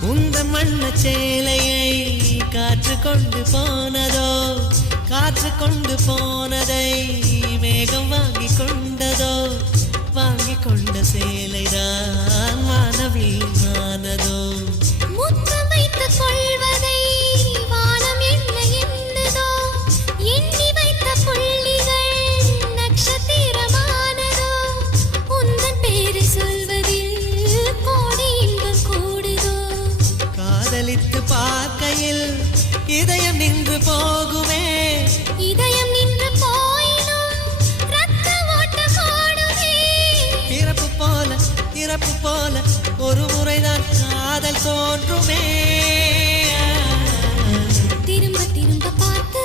உந்த மண்ண சேலையை காற்று கொண்டு போனதோ காற்று கொண்டு போனதை மேகம் வாங்கி கொண்டதோ வாங்கி கொண்ட சேலைதான். பளித்து பார்க்கையில் இதயம் நின்று போகுமே. இதயம் நின்று இறப்பு போல இறப்பு போல ஒரு முறைதான் காதல் தோன்றுமே. திரும்ப திரும்ப பார்த்து